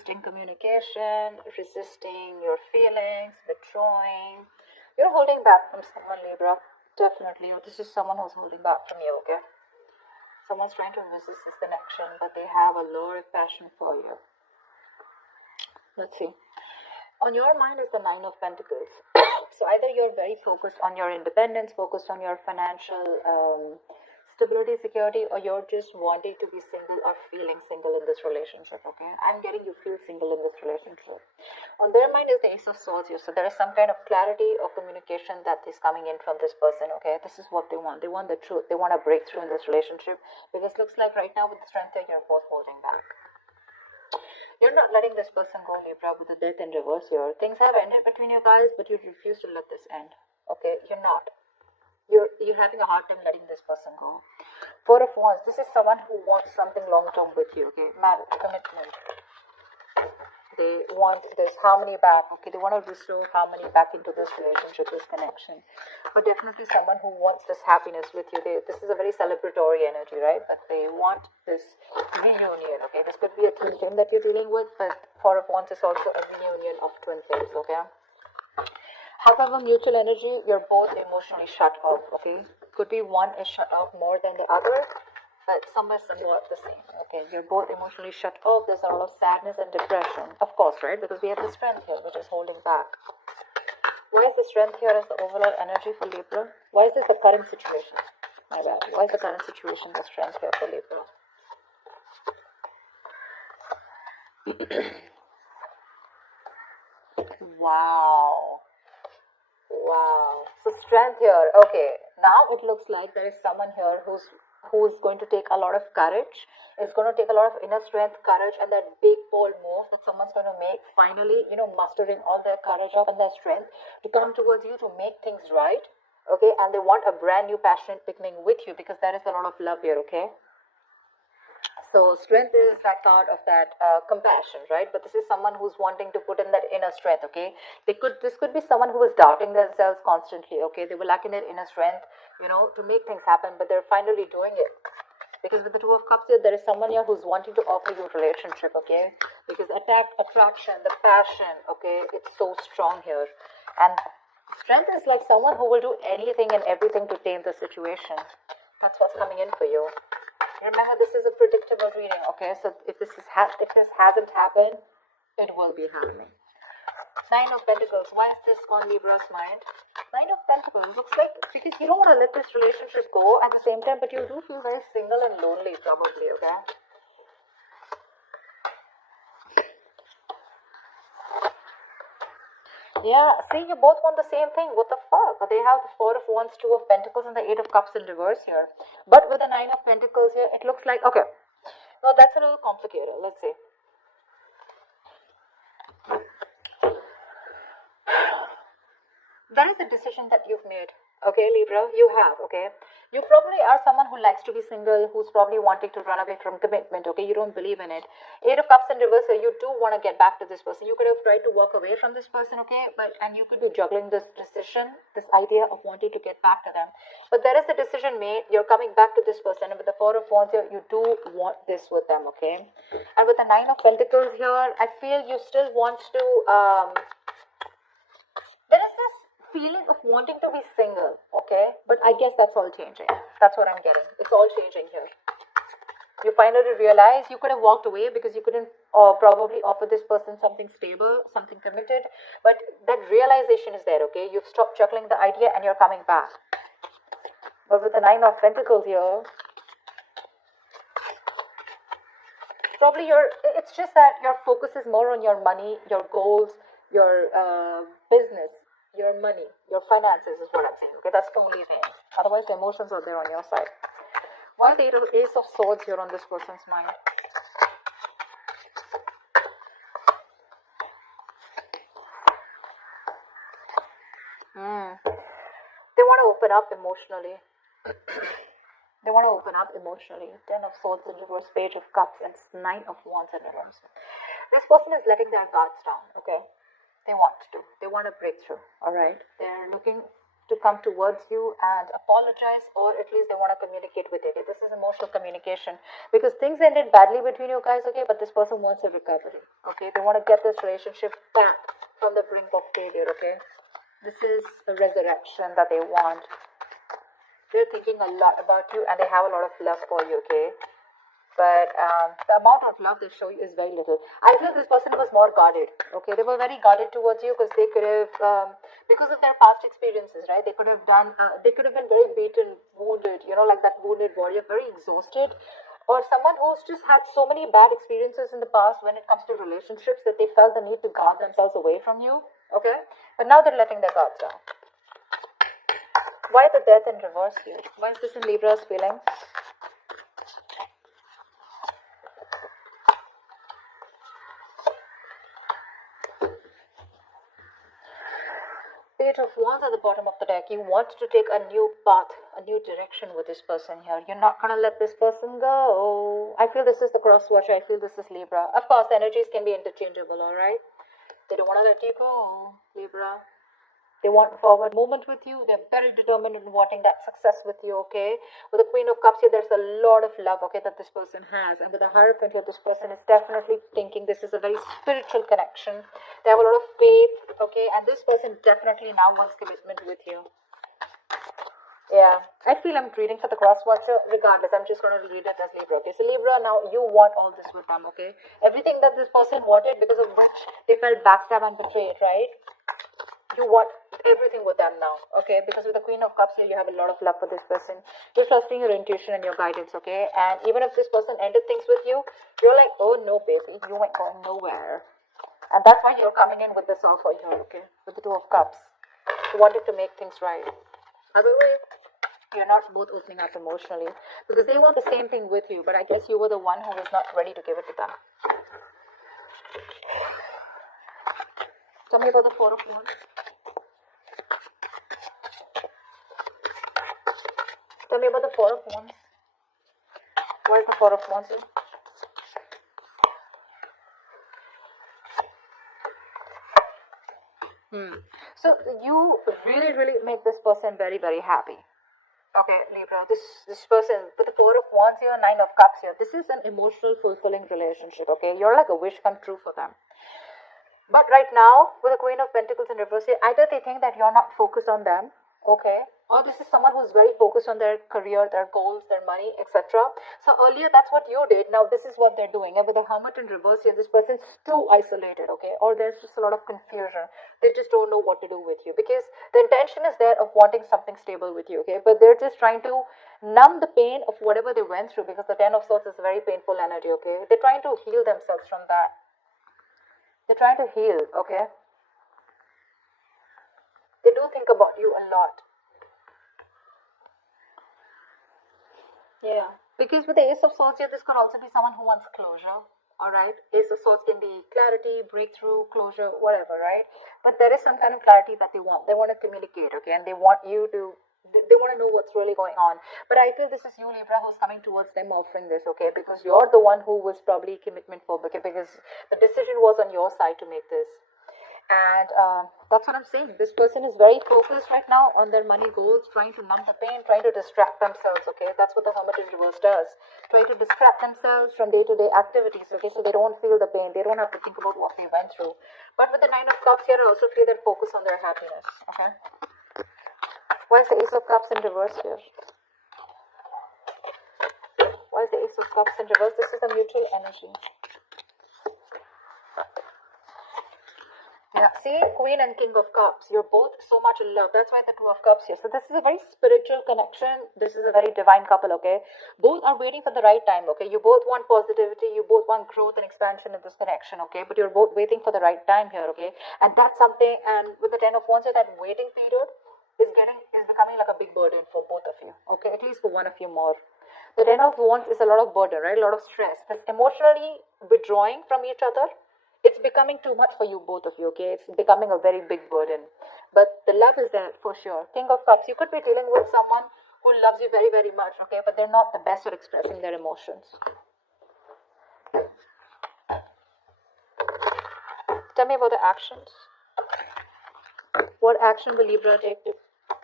resisting communication, resisting your feelings, withdrawing. You're holding back from someone, Libra. Definitely. This is someone who's holding back from you, okay? Someone's trying to resist this connection, but they have a lower passion for you. Let's see. On your mind is the Nine of Pentacles. So either you're very focused on your independence, focused on your financial stability, security, or you're just wanting to be single or feeling single in this relationship, okay? I'm getting you feel single in this relationship. On their mind is the Ace of Swords here. So there is some kind of clarity or communication that is coming in from this person, okay? This is what they want. They want the truth. They want a breakthrough in this relationship. Because looks like right now with the strength here, you're both holding back. You're not letting this person go, Libra, with the death in reverse here. Things have ended between you guys, but you refuse to let this end. Okay, you're not. You're having a hard time letting this person go. Four of Wands. This is someone who wants something long term with you. Okay, marriage, commitment. They want this harmony back. Okay, they want to restore harmony back into this relationship, this connection. But definitely someone who wants this happiness with you. This is a very celebratory energy, right? But they want this reunion. Okay, this could be a twin flame that you're dealing with, but Four of Wands is also a reunion of twin flames. Okay. However, mutual energy, you're both emotionally shut off, okay? Could be one is shut off more than the other, but somewhat the same, okay? You're both emotionally shut off. There's a lot of sadness and depression, of course, right? Because we have the strength here, which is holding back. Why is the strength here as the overall energy for Libra? Why is this the current situation? My bad. Why is the current situation the strength here for Libra? Wow. Wow. So strength here. Okay. Now it looks like there is someone here who's going to take a lot of courage. It's going to take a lot of inner strength, courage, and that big bold move that someone's going to make. Finally, mustering all their courage up and their strength to come towards you to make things right. Okay. And they want a brand new passionate beginning with you because there is a lot of love here. Okay. So strength is that part of that compassion, right? But this is someone who's wanting to put in that inner strength, okay? This could be someone who is doubting themselves constantly, okay? They were lacking their inner strength, to make things happen, but they're finally doing it. Because with the Two of Cups here, there is someone here who's wanting to offer you a relationship, okay? Because attraction, the passion, okay, it's so strong here. And strength is like someone who will do anything and everything to tame the situation. That's what's coming in for you. Remember, this is a predictable reading, okay? So if this hasn't happened, it will be happening. Nine of Pentacles. Why is this on Libra's mind? Nine of Pentacles. Looks like because you don't want to let this relationship go at the same time, but you do feel very single and lonely, probably, okay? Yeah, see, you both want the same thing. What the fuck? They have the Four of Wands, Two of Pentacles, and the Eight of Cups in reverse here. But with the Nine of Pentacles here, it looks like, okay. Well, that's a little complicated. Let's see. That is a decision that you've made. Okay, Libra, you have, okay? You probably are someone who likes to be single, who's probably wanting to run away from commitment, okay? You don't believe in it. Eight of Cups in reverse, so you do want to get back to this person. You could have tried to walk away from this person, okay? And you could be juggling this decision, this idea of wanting to get back to them. But there is a decision made. You're coming back to this person, and with the Four of Wands here, you do want this with them, okay? And with the Nine of Pentacles here, I feel you still want to, there is this feeling of wanting to be single, okay? But I guess that's all changing. That's what I'm getting. It's all changing here. You finally realize you could have walked away because you couldn't probably offer this person something stable, something committed. But that realization is there, okay? You've stopped juggling the idea and you're coming back. But with the Nine of Pentacles here, probably it's just that your focus is more on your money, your goals, your business, your money, your finances is what I'm saying. Okay, that's the only thing. Otherwise, the emotions are there on your side. Why is the Ace of Swords here on this person's mind? They want to open up emotionally. They want to open up emotionally. Ten of Swords in reverse, Page of Cups, and Nine of Wands in reverse. This person is letting their guards down, okay? They want to. They want a breakthrough, all right? They're looking to come towards you and apologize, or at least they want to communicate with you. Okay? This is emotional communication because things ended badly between you guys, okay, but this person wants a recovery. Okay, they want to get this relationship back from the brink of failure. Okay, this is a resurrection that they want. They're thinking a lot about you and they have a lot of love for you. Okay, but the amount of love they show you is very little. I feel this person was more guarded. Okay, they were very guarded towards you because they could have, because of their past experiences, right? They could have done, they could have been very beaten, wounded, you know, like that wounded warrior, very exhausted, or someone who's just had so many bad experiences in the past when it comes to relationships that they felt the need to guard themselves away from you. Okay, but now they're letting their guards down. Why the death in reverse here? Why is this in Libra's feelings? Page of Wands at the bottom of the deck. You want to take a new path, a new direction with this person here. You're not going to let this person go. I feel this is the cross watcher. I feel this is Libra. Of course, the energies can be interchangeable, alright? They don't want to let you go, Libra. They want forward movement with you. They're very determined in wanting that success with you, okay? With the Queen of Cups here, there's a lot of love, okay, that this person has. And with the Hierophant here, this person is definitely thinking this is a very spiritual connection. They have a lot of faith, okay? And this person definitely now wants commitment with you. Yeah, I feel I'm reading for the cross watcher. Regardless, I'm just going to read it as Libra. Okay, so Libra, now you want all this with them, okay? Everything that this person wanted, because of which they felt backstabbed and betrayed, right? You want everything with them now, okay? Because with the Queen of Cups here, you have a lot of love for this person. You're trusting your intuition and your guidance, okay? And even if this person ended things with you, you're like, oh no, baby, you ain't going nowhere. And that's why you're coming in with this offer here, okay? With the Two of Cups. You wanted to make things right. However, you're not both opening up emotionally because they want the same thing with you, but I guess you were the one who was not ready to give it to them. Tell me about the Four of Wands. Tell me about the Four of Wands. What is the Four of Wands here? So you really make this person very happy. Okay, Libra, this person with the Four of Wands here, Nine of Cups here, this is an emotional fulfilling relationship, okay? You're like a wish come true for them. But right now, with the Queen of Pentacles in reverse here, either they think that you're not focused on them, okay? Or this is someone who's very focused on their career, their goals, their money, etc. So earlier, that's what you did. Now this is what they're doing. And with the Hermit in reverse here, this person's too isolated, okay? Or there's just a lot of confusion. They just don't know what to do with you. Because the intention is there of wanting something stable with you, okay? But they're just trying to numb the pain of whatever they went through, because the Ten of Swords is a very painful energy, okay? They're trying to heal themselves from that. They're trying to heal, okay? They do think about you a lot. Yeah, because with the Ace of Swords here, this could also be someone who wants closure. Alright, Ace of Swords can be clarity, breakthrough, closure, whatever, right? But there is some kind of clarity that they want. They want to communicate, okay? And they want you to, they want to know what's really going on. But I feel this is you, Libra, who's coming towards them offering this, okay? Because you're the one who was probably commitment phobic, okay? Because the decision was on your side to make this. And that's what I'm saying. This person is very focused right now on their money goals, trying to numb the pain, trying to distract themselves, okay? That's what the Hermit in reverse does. Trying to distract themselves from day-to-day activities, okay? So they don't feel the pain. They don't have to think about what they went through. But with the Nine of Cups here, I also feel that focus on their happiness, okay? Why is the Ace of Cups in reverse here? Why is the Ace of Cups in reverse? This is the mutual energy. Yeah, see, Queen and King of Cups, you're both so much in love. That's why the Two of Cups here. So this is a very spiritual connection. This is a very divine couple, okay? Both are waiting for the right time, okay? You both want positivity. You both want growth and expansion in this connection, okay? But you're both waiting for the right time here, okay? And that's something, and with the Ten of Wands, that waiting period is becoming like a big burden for both of you, okay? At least for one of you more. The Ten of Wands is a lot of burden, right? A lot of stress. That's emotionally withdrawing from each other. It's becoming too much for you, both of you, okay? It's becoming a very big burden. But the love is there for sure. King of Cups, you could be dealing with someone who loves you very much, okay? But they're not the best at expressing their emotions. Tell me about the actions. What action will Libra take to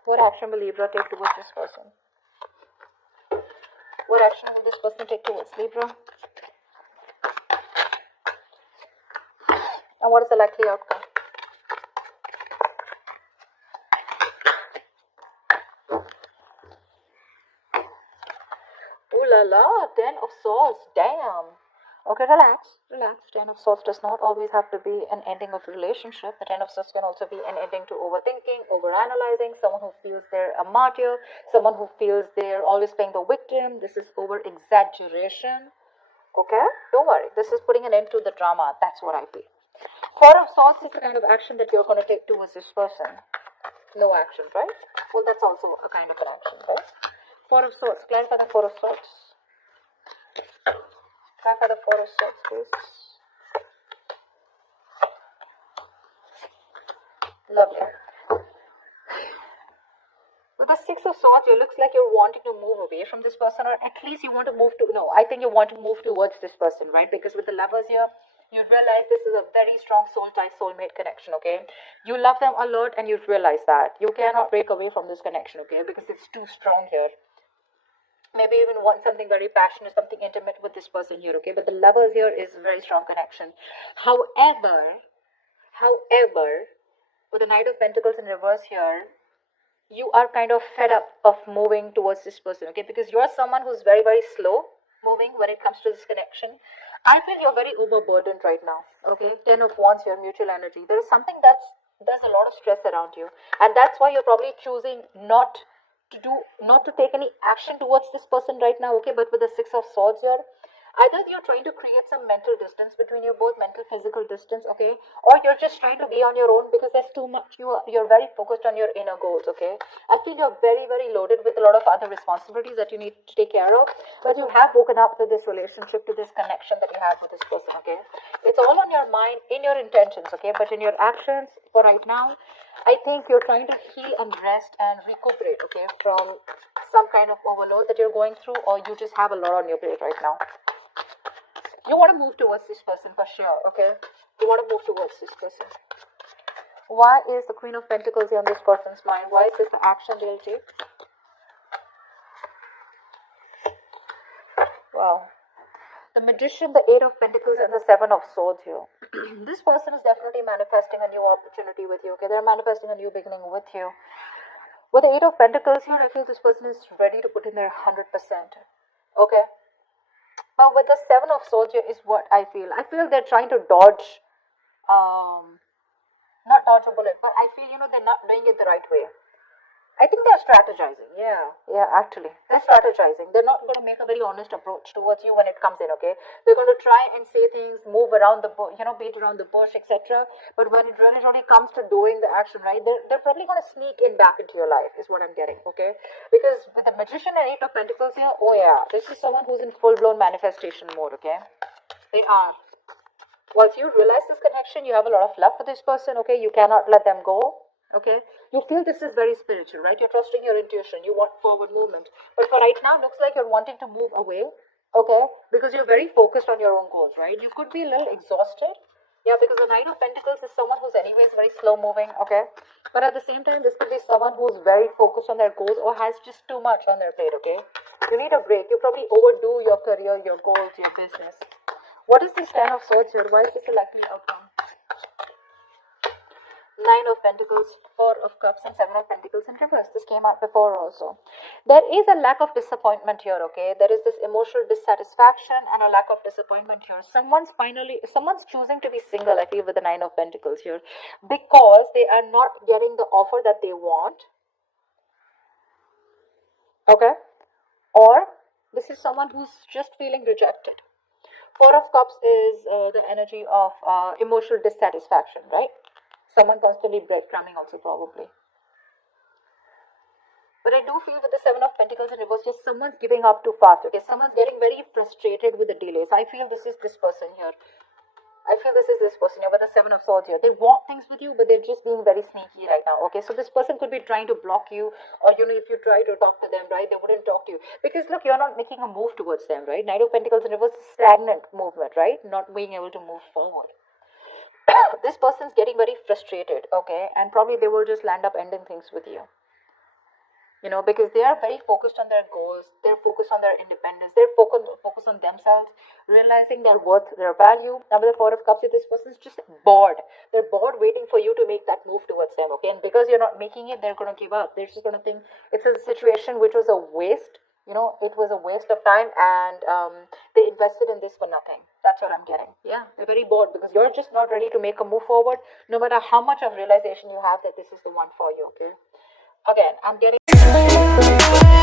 What action will Libra take towards this person? What action will this person take towards Libra? And what is the likely outcome? Ooh la la, 10 of Swords, damn. Okay, relax, relax. 10 of Swords does not always have to be an ending of a relationship. The 10 of Swords can also be an ending to overthinking, overanalyzing, someone who feels they're a martyr, someone who feels they're always playing the victim. This is over-exaggeration. Okay? Don't worry. This is putting an end to the drama. That's what I feel. 4 of Swords is the kind of action that you're going to take towards this person. No action, right? Well, that's also a kind of an action, right? 4 of Swords. Clarify the 4 of Swords. Clarify the 4 of Swords, please. Lovely. With the 6 of Swords, it looks like you're wanting to move away from this person, or at least you want to move to, no, I think you want to move towards this person, right? Because with the Lovers here, you realize this is a very strong soul tie, soulmate connection, okay? You love them a lot and you realize that. You cannot break away from this connection, okay? Because it's too strong here. Maybe even want something very passionate, something intimate with this person here, okay? But the Lovers here is a very strong connection. However, with the Knight of Pentacles in reverse here, you are kind of fed up of moving towards this person, okay? Because you're someone who's very, very slow moving when it comes to this connection. I feel you're very overburdened right now, okay? 10 of Wands here, mutual energy. There is something there's a lot of stress around you. And that's why you're probably choosing not to take any action towards this person right now, okay? But with the 6 of Swords here, either you're trying to create some mental distance between you both, mental physical distance, okay, or you're just trying to be on your own because there's too much. You're very focused on your inner goals, okay? I feel you're very, very loaded with a lot of other responsibilities that you need to take care of, but you have woken up to this relationship, to this connection that you have with this person, okay? It's all on your mind, in your intentions, okay? But in your actions for right now, I think you're trying to heal and rest and recuperate, okay, from some kind of overload that you're going through, or you just have a lot on your plate right now. You want to move towards this person for sure, okay? You want to move towards this person. Why is the Queen of Pentacles here on this person's mind? Why is this the action they'll take? Wow. The Magician, the 8 of Pentacles, and the 7 of Swords here. This person is definitely manifesting a new opportunity with you, okay? They're manifesting a new beginning with you. With the 8 of Pentacles here, I feel this person is ready to put in their 100%, okay? But with the 7 of Swords here is what I feel. I feel they're trying to dodge, not dodge a bullet, but I feel, they're not doing it the right way. I think they're strategizing, yeah, actually. They're strategizing. They're not going to make a very honest approach towards you when it comes in, okay? They're going to try and say things, move around the bush, beat around the bush, etc. But when it really comes to doing the action, right, they're probably going to sneak in back into your life, is what I'm getting, okay? Because with the Magician and 8 of Pentacles here, oh yeah, this is someone who's in full-blown manifestation mode, okay? They are. Once you realize this connection, you have a lot of love for this person, okay? You cannot let them go. Okay, you feel this is very spiritual, right? You're trusting your intuition, you want forward movement, but for right now, looks like you're wanting to move away, okay, because you're very focused on your own goals, right? You could be a little exhausted, yeah, because the 9 of Pentacles is someone who's anyways very slow moving, okay, but at the same time, this could be someone who's very focused on their goals or has just too much on their plate, okay? You need a break. You probably overdo your career, your goals, your business. What is this 10 of Swords here? Why is this a likely outcome? 9 of Pentacles, 4 of Cups, and 7 of Pentacles in reverse. This came out before also. There is a lack of disappointment here, okay? There is this emotional dissatisfaction and a lack of disappointment here. Someone's choosing to be single, I feel, with the 9 of Pentacles here, because they are not getting the offer that they want, okay? Or this is someone who's just feeling rejected. 4 of Cups is the energy of emotional dissatisfaction, right? Someone constantly breadcrumbing also probably. But I do feel with the 7 of Pentacles in reverse, just someone's giving up too fast. Okay, someone's getting very frustrated with the delays. I feel this is this person here. With the 7 of Swords here. They want things with you, but they're just being very sneaky right now. Okay, so this person could be trying to block you, or if you try to talk to them, right, they wouldn't talk to you. Because look, you're not making a move towards them, right? 9 of Pentacles in reverse is stagnant movement, right? Not being able to move forward. This person's getting very frustrated, okay, and probably they will just land up ending things with you. you know, because they are very focused on their goals, they're focused on their independence, they're focused on themselves, realizing their worth, their value. Now with the Four of Cups, this person's just bored. They're bored waiting for you to make that move towards them, okay? And because you're not making it, they're going to give up. They're just going to think it's a situation which was a waste, you know, it was a waste of time, and they invested in this for nothing. That's what I'm getting. Yeah, they're very bored because you're just not ready to make a move forward, no matter how much of realization you have that this is the one for you, okay? Again, I'm getting